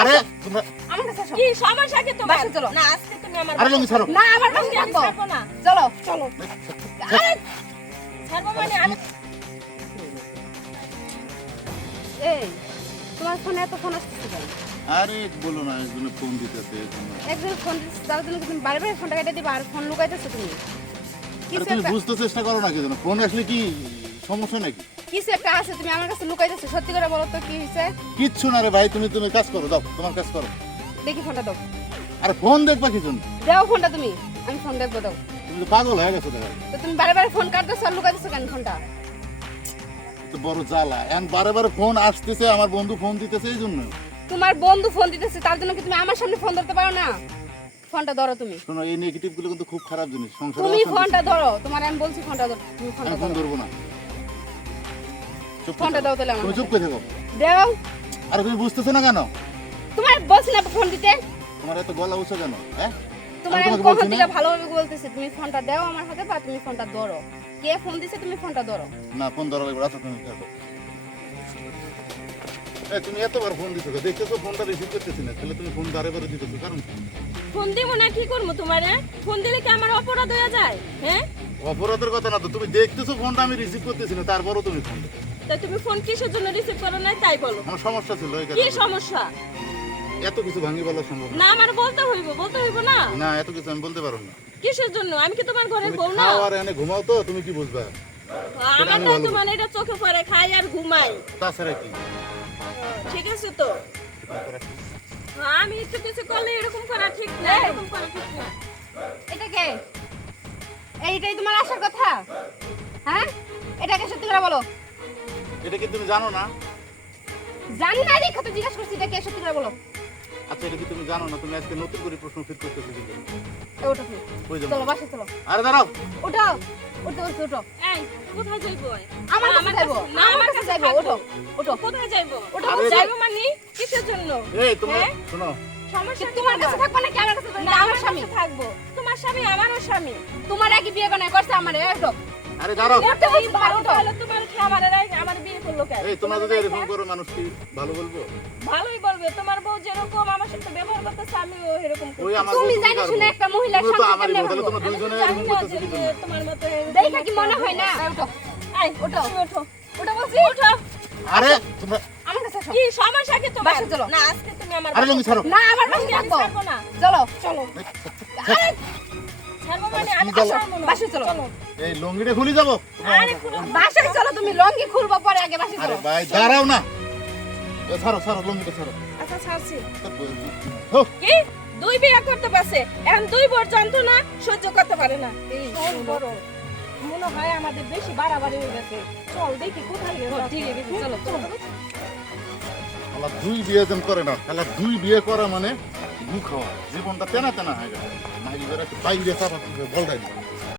আরে তোমরা আমার কাছে আসো। কি সমস্যা কি তোমার? বাসে চলো। না আজকে তুমি আমার আরে লঙ্গি ছাড়ো। না আমার কাছে আমি থাকবো। ছাড়বো না। চলো চলো। আরে ছাড়বো মানে আমি এই তোমার ফোনে এত ফোন আসতেছে কেন? আরে বলো না একজন ফোন দিতেছে এজন্য। একজন ফোন দিচ্ছে তার জন্য কি তুমি বারে বারে ফোনটা কেটে দিবা আর ফোন লুকাইতেছো তুমি? আরে কিছু তুমি একটা বুঝতে চেষ্টা করো না কি জানো ফোন আসলে কি সমস্যা নাকি? কিছু একটা আছে তুমি আমার কাছে লুকাইতেছো, সত্যি করে বলো তো কি হয়েছে? কিচ্ছু না রে ভাই, তুমি তুমি কাজ করো, দাও তোমার কাজ করো। দেখি ফোনটা দাও। আরে ফোন দেখবা কি জন্য? দাও ফোনটা তুমি, আমি ফোন দেখবো দাও। তুমি তো পাগল হয়ে গেছো দেখা। তো তুমি বারে বারে ফোন কাটতেছো আর লুকাইতেছো কেন ফোনটা? তো বড় জ্বালা এখন বারে বারে ফোন আসতেছে, আমার বন্ধু ফোন দিতেছে এই জন্য। তোমার বন্ধু ফোন দিতেছে তার জন্য কি তুমি আমার সামনে ফোন ধরতে পারো না? ফোনটা ধরো তুমি। শোনো এই নেগেটিভ গুলো কিন্তু খুব খারাপ জিনিস সংসারে। তুমি ফোনটা ধরো, তোমার আমি বলছি ফোনটা ধরো, তুমি ফোনটা আমি ফোন ধরো। ধরবো না। চুপ করে ফোনটা থাকো। দাও তাহলে আমার তুমি চুপ হাতে। করে থাকো। দাও। আরে তুমি বুঝতেছো না কেন? তোমার বলছি না ফোন দিতে। তোমার এত গলা উঁচু কেন? হ্যাঁ তোমার আমি আমি তোমাকে কখন বলছি থেকে না? ভালোভাবে বলতেছি তুমি ফোনটা দাও আমার হাতে বা তুমি ফোনটা ধরো। কে ফোন দিছে তুমি ফোনটা ধরো। না ফোন ধরা লাগবে, আচ্ছা তুমি থাকো। তুমি এতবার ফোন দিতেছো, দেখতেছো ফোনটা রিসিভ করতেছি না, তাহলে তুমি ফোন বারে বারে দিতেছো কারণ কি? ফোন দিব না কি করবো তোমারে? ফোন দিলে কি আমার অপরাধ হয়ে যায়? হ্যাঁ? অপরাধের কথা না তো, তুমি দেখতেছো ফোনটা আমি রিসিভ করতেছি না, তারপরও তুমি ফোন দিতে। তাই তুমি ফোন কিসের জন্য রিসিভ করো নাই তাই বলো। আমার সমস্যা ছিল এই কি কারণে। সমস্যা? এত কিছু ভাঙি বলা সম্ভব না। না আমার বলতে হইব না। না এত কিছু আমি বলতে পারবো না। কিসের জন্য? আমি কি তোমার ঘরের তুমি বউ না? খাও আর এনে ঘুমাও তো, তুমি কি বুঝবা? আমার আমি তাই ভালো তোমার এটা চোখে পড়ে, খাই আর ঘুমাই। তাছাড়া কি? ঠিক আছে তো? আমি একটু কিছু করলে এরকম করা ঠিক না, এরকম করা ঠিক না। এটা কে? এইটাই তোমার আসার কথা? হ্যাঁ? এটাকে সত্যি করে বলো। এটা কি তুমি জানো না? জানি না দেখো তো জিজ্ঞাসা করছি এটা কে, সত্যি করে বলো। আচ্ছা এটা কি তুমি জানো না? তুমি আজকে নতুন করে প্রশ্ন ফিট করতেছো কিন্তু। এই ওঠো তুমি। কই যাবো? চলো বাসে চলো। আরে দাঁড়াও। ওঠো। উঠো উঠো উঠো। এই কোথায় যাইবো? আমার কাছে যাইবো। না আমার কাছে যাইবো। থাকবো। ওঠো। ওঠো। কোথায় যাইবো? ওঠো, আরে যাইবো মানে কিসের জন্য? এই তোমরা হ্যাঁ? শোনো, সমস্যা কি তোমার কাছে থাকবো নাকি আমার কাছে? না না আমার স্বামী। থাকবো। তোমার স্বামী আমারও স্বামী। তোমার একই বিয়ে বানায় করছে আমারে। ওঠো। আরে দাঁড়াও। ওঠো বলছি তোমার, ওঠো। তাহলে তোমার কি আমার বিয়ে করলো কেন? এই তোমরা যদি এরকম করো মানুষ কি ভালো বলবো? ভালোই বলবে। তোমার বউ যেরকম আমার সাথে ব্যবহার করতেছে আমিও এরকম করি। ওই আমার তুমি বউ জানি কার শুনে বউ? একটা মহিলার তুমিও তো সংসার আমারই কেমনে বউ, তাহলে ভাঙবো? তোমরা দুইজনে জানি এরকম না করতেছো যে কি জন্য? তোমার মতো দেখা কি মনে হয় না? ওঠো। এই ওঠো। তুমি ওঠো। ওঠো বলছি। ওঠো। আরে তোমরা আমার কাছে আসো। কি সমস্যা কি তোমার? বাসে চলো। না আজকে তুমি আমার আরে লঙ্গি ছাড়ো। না আমার কাছে আমি থাকবো। ছাড়বো না। চলো চলো। আরে ছাড়বো মানে আমি কি জ্বালা? ছাড়বো না। বাসে চলো। এই লঙ্গিটা খুলে যাবো। আরে খুলো। বাসে চলো, তুমি লঙ্গি খুলবো পরে, আগে বাসে আরে চলো। ভাই দাঁড়াও না। এ ছাড়ো ছাড়ো লঙ্গিটা ছাড়ো। আচ্ছা ছাড়ছি। হো, কি? দুই বিয়ে করতে পারছে, এখন দুই বর যন্ত্রণা সহ্য করতে পারে না। এই বড় মনে হয় আমাদের বেশি বাড়াবাড়ি হয়ে গেছে। চল দেখি কোথায় গেছে। ঠিক আছে চলো চলো। শালা দুই বিয়ে যেন করে না, শালা দুই বিয়ে করা মানে মুখ খাওয়া, জীবনটা তেনা তেনা হয়ে গেছে। বাইরে চাপা বলটাই